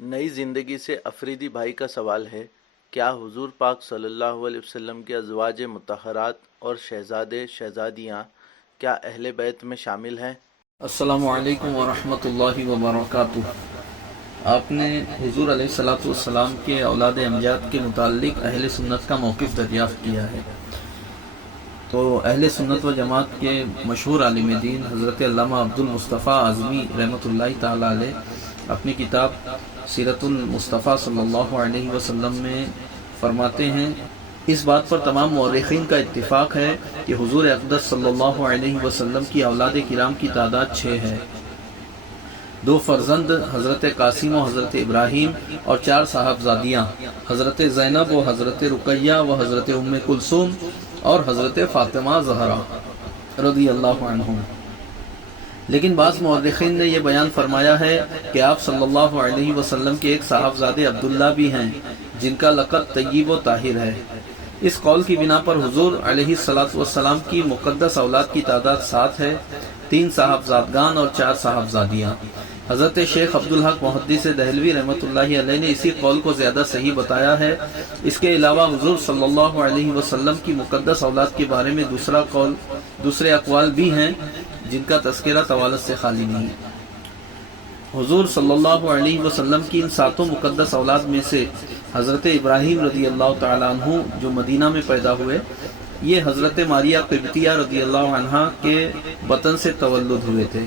नई ज़िंदगी से अफरीदी भाई का सवाल है, क्या हुजूर पाक सल्लल्लाहु अलैहि वसल्लम के अज़वाज मुतहरात और शहज़ादे शहज़ादियाँ क्या अहले बैत में शामिल हैं? अस्सलामु अलैकुम वरहमतुल्लाहि वबरकातुह। आपने हुजूर अलैहिस्सलातु वस्सलाम के औलाद अमजाद के मुताल्लिक अहले सुन्नत का मौक़िफ़ दरियाफ़्त किया है। तो अहले सुन्नत व जमात के मशहूर आलिम दीन हज़रत अल्लामा अब्दुल मुस्तफ़ा आज़मी रहमतुल्लाहि ताला अलैह अपनी किताब सीरतुल मुस्तफ़ा सल्लल्लाहु अलैहि वसल्लम में फरमाते हैं, इस बात पर तमाम मौरख़ीन का इत्तिफ़ाक़ है कि हुज़ूर अक़दस सल्लल्लाहु अलैहि वसल्लम की औलाद किराम की तादाद 6 है। 2 फर्जंद हज़रत कासिम व हज़रत इब्राहीम और 4 साहबजादियाँ हज़रत ज़ैनब व हज़रत रुक़ैया व हज़रत उम्मे कुलसूम और हज़रत फ़ातिमा ज़हरा रज़ी अल्लाहु अन्हुम। लेकिन बाज़ मौरख़ीन ने यह बयान फरमाया है कि आप सल्लल्लाहु अलैहि वसल्लम के एक साहबजादे अब्दुल्ला भी हैं जिनका लक़ब तय्यिब व ताहिर है। इस कौल की बिना पर हुज़ूर अलैहिस्सलातु वस्सलाम की मुक़द्दस औलाद की तादाद 7 है, 3 साहबजादगान और 4 साहबजादियाँ। हज़रत शेख अब्दुल हक मुहद्दिस दहलवी रहमतुल्लाहि अलैह ने इसी कौल को ज़्यादा सही बताया है। इसके अलावा हुज़ूर सल्लल्लाहु अलैहि वसल्लम की मुक़द्दस औलाद के बारे में दूसरे अक़वाल भी हैं जिनका तज़किरा तवालत से खाली नहीं। हुज़ूर सल्लल्लाहु अलैहि वसल्लम की इन 7 मुक़द्दस औलाद में से हज़रत इब्राहीम रज़ी अल्लाह तआला अन्हु जो मदीना में पैदा हुए, ये हज़रत मारिया क़िब्तिया रज़ी अल्लाह अन्हा के वतन से तवल्लुद हुए थे।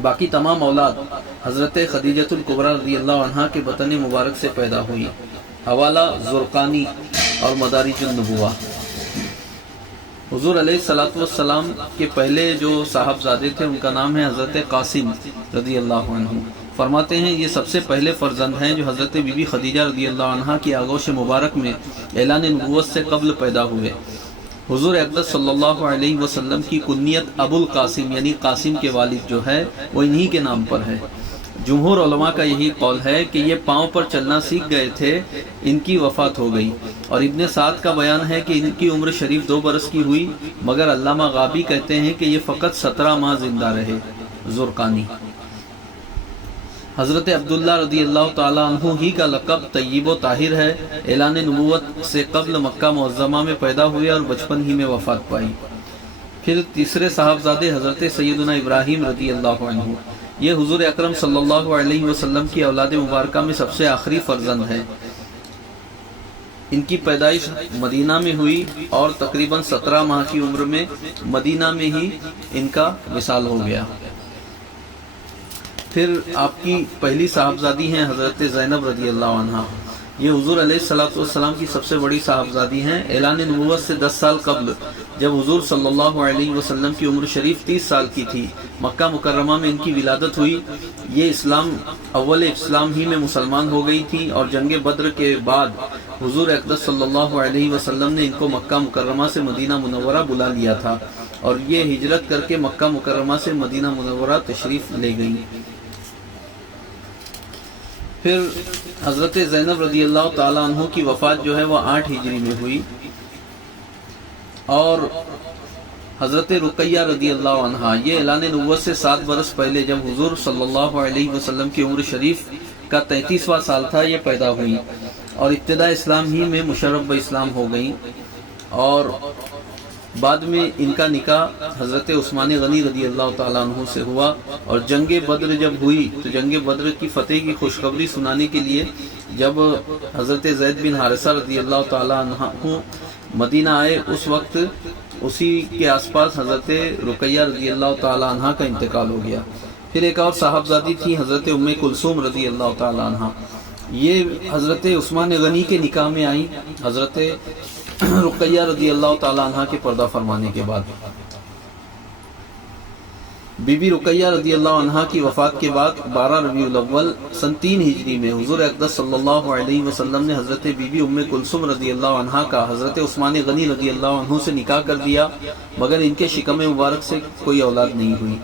बाकी तमाम औलाद हज़रत खदीजतुल कुबरा रज़ी अल्लाह अन्हा के वतन मुबारक से पैदा हुई। हवाला ज़ुरक़ानी और मदारिजुन नबुवा। हुज़ूर अलैहिस्सलातु वस्सलाम के पहले जो साहबजादे थे उनका नाम है हज़रत कासिम रज़ी अल्लाह अन्हु। फरमाते हैं ये सबसे पहले फर्जंद हैं जो हज़रत बीबी खदीजा रज़ी अल्लाह अन्हा की आगोश मुबारक में ऐलान नबुव्वत से कब्ल पैदा हुए। हुज़ूर अक़दस सल्लल्लाहु अलैहि वसल्लम की कुन्नियत अबुल कासिम यानी कासिम के वालिद जो है वो इन्हीं के नाम पर है। जुमहूर उलमा का यही कौल है कि ये पाँव पर चलना सीख गए थे, इनकी वफ़ात हो गई। और इब्ने साद का बयान है कि इनकी उम्र शरीफ 2 बरस की हुई, मगर अल्लामा गाबी कहते हैं कि ये फ़कत 17 माह जिंदा रहे। ज़ुरक़ानी। हज़रत अब्दुल्ला रज़ी अल्लाह ताला अन्हु ही का लक़ब तय्यिब व ताहिर है। ऐलान नबुव्वत से कब्ल मक्का मुअज़्ज़मा में पैदा हुए और बचपन ही में वफ़ात पाई। फिर तीसरे साहबजादे हज़रत सैयदना इब्राहीम रज़ी अल्लाह अन्हु, ये हुज़ूर अकरम सल्लल्लाहु अलैहि वसल्लम की औलाद मुबारका में सबसे आखिरी फर्जंद है। इनकी पैदाइश मदीना में हुई और तकरीबन 17 माह की उम्र में मदीना में ही इनका विसाल हो गया। फिर आपकी पहली साहबजादी हैं हज़रत ज़ैनब रज़ी अल्लाह अन्हा। ये हुज़ूर अलैहिस्सलातु वस्सलाम की सबसे बड़ी साहबजादी हैं। ऐलान नबुव्वत से 10 साल कब्ल जब हुज़ूर सल्लल्लाहु अलैहि वसल्लम की उम्र शरीफ 30 साल की थी, मक्का मुकर्रमा में इनकी विलादत हुई। ये अव्वल इस्लाम ही में मुसलमान हो गई थी और जंग बद्र के बाद हुज़ूर अक़दस सल्लल्लाहु अलैहि वसल्लम ने इनको मक्का मुकर्रमा से मदीना मुनव्वरा बुला लिया था और ये हिजरत करके मक्का मुकर्रमा से मदीना मुनव्वरा तशरीफ़ ले गई। फिर हज़रत ज़ैनब रज़ी अल्लाह ताला अन्हु की वफ़ात जो है वह 8 हिजरी में हुई और हज़रत रुक़ैया रज़ी अल्लाह अन्हा ये ऐलान नबुव्वत से 7 बरस पहले जब हुज़ूर सल्लल्लाहु अलैहि वसल्लम की उम्र शरीफ का 33वां साल था ये पैदा हुई और इब्तिदा इस्लाम ही में मुशर्रफ इस्लाम हो गई। और बाद में इनका निकाह हज़रत उस्मान गनी रज़ी अल्लाह ताला अन्हु से हुआ और जंग बद्र जब हुई तो जंग बद्र की फ़तेह की खुशखबरी सुनाने के लिए जब हज़रत ज़ैद बिन हारिसा रज़ी अल्लाह ताला अन्हु मदीना आए, उस वक्त उसी के आसपास हज़रत रुक़ैया रज़ी अल्लाह ताला अन्हा का इंतकाल हो गया। फिर एक और साहबजादी थी हज़रत उम्मे कुलसूम रज़ी अल्लाह ताला अन्हा। ये हज़रत उस्मान गनी के निकाह में आई हज़रत रुक़ैया रज़ी अल्लाह ताला अन्हा के पर्दा फरमाने के बाद। बीबी रुक़ैया रज़ी अल्लाह अन्हा की वफ़ात के बाद 12 रबीउल अव्वल सन 3 हिजरी में हुज़ूर अक़दस सल्लल्लाहु अलैहि वसल्लम ने हज़रत बीबी उम्मे कुलसूम रज़ी अल्लाह अन्हा का हज़रत उस्मान गनी रज़ी अल्लाह अन्हु से निकाह कर दिया, मगर इनके शिकम मुबारक से कोई औलाद नहीं हुई।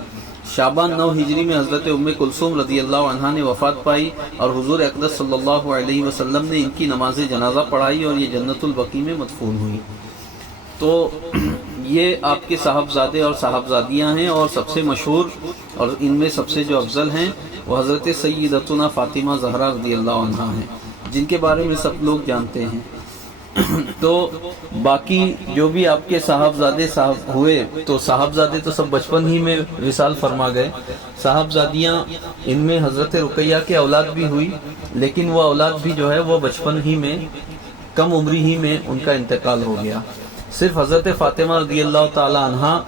शाबान 9 हिजरी में हज़रत उम्मे कुलसूम रज़ी अल्लाह अन्हा ने वफ़ात पाई और हुज़ूर अक़दस सल्लल्लाहु अलैहि वसल्लम ने इनकी नमाज जनाजा पढ़ाई और ये जन्नतुल बकी में मदफून हुई। तो ये आपके साहबजादे और साहबजादियाँ हैं और सबसे मशहूर और इनमें सबसे जो अफजल हैं وہ حضرت سیدتنا فاطمہ زہرا رضی اللہ عنہا ہیں، جن کے بارے میں سب لوگ جانتے ہیں۔ تو باقی جو بھی آپ کے صاحبزادے ہوئے، تو صاحبزادے تو سب بچپن ہی میں وصال فرما گئے، صاحبزادیاں ان میں حضرت رقیہ کے اولاد بھی ہوئی، لیکن وہ اولاد بھی جو ہے وہ بچپن ہی میں، کم عمری ہی میں ان کا انتقال ہو گیا۔ صرف حضرت فاطمہ رضی اللہ تعالی عنہا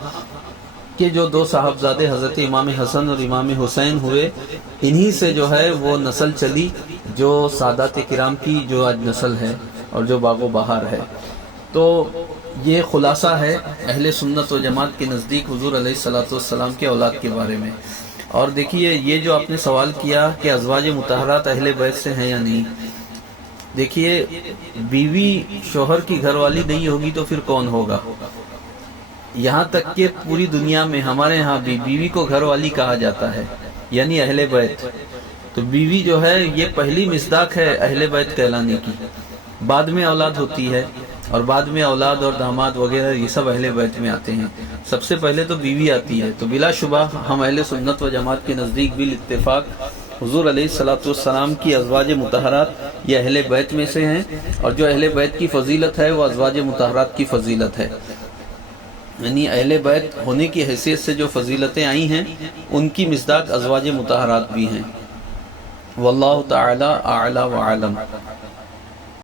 کے جو دو صاحبزادے حضرت امام حسن اور امام حسین ہوئے، انہی سے جو ہے وہ نسل چلی جو سادات کرام کی جو آج نسل ہے اور جو باغ و بہار ہے۔ تو یہ خلاصہ ہے اہل سنت و جماعت کے نزدیک حضور علیہ الصلوۃ والسلام کے اولاد کے بارے میں۔ اور دیکھیے یہ جو آپ نے سوال کیا کہ ازواج مطہرات اہل بیت سے ہیں یا نہیں، دیکھیے بیوی شوہر کی گھر والی نہیں ہوگی تو پھر کون ہوگا؟ یہاں تک کہ پوری دنیا میں ہمارے ہاں بھی بیوی کو گھر والی کہا جاتا ہے، یعنی اہل بیت۔ تو بیوی جو ہے یہ پہلی مصداق ہے اہل بیت کہلانے کی، بعد میں اولاد ہوتی ہے، اور بعد میں اولاد اور داماد وغیرہ یہ سب اہل بیت میں آتے ہیں، سب سے پہلے تو بیوی آتی ہے۔ تو بلا شبہ ہم اہل سنت و جماعت کے نزدیک بالاتفاق حضور علیہ الصلوۃ والسلام کی ازواج مطہرات یہ اہل بیت میں سے ہیں، اور جو اہل بیت کی فضیلت ہے وہ ازواج مطہرات کی فضیلت ہے، یعنی اہل بیت ہونے کی حیثیت سے جو فضیلتیں آئی ہیں ان کی مصداق ازواج مطہرات بھی ہیں۔ واللہ تعالی اعلی و اعلم۔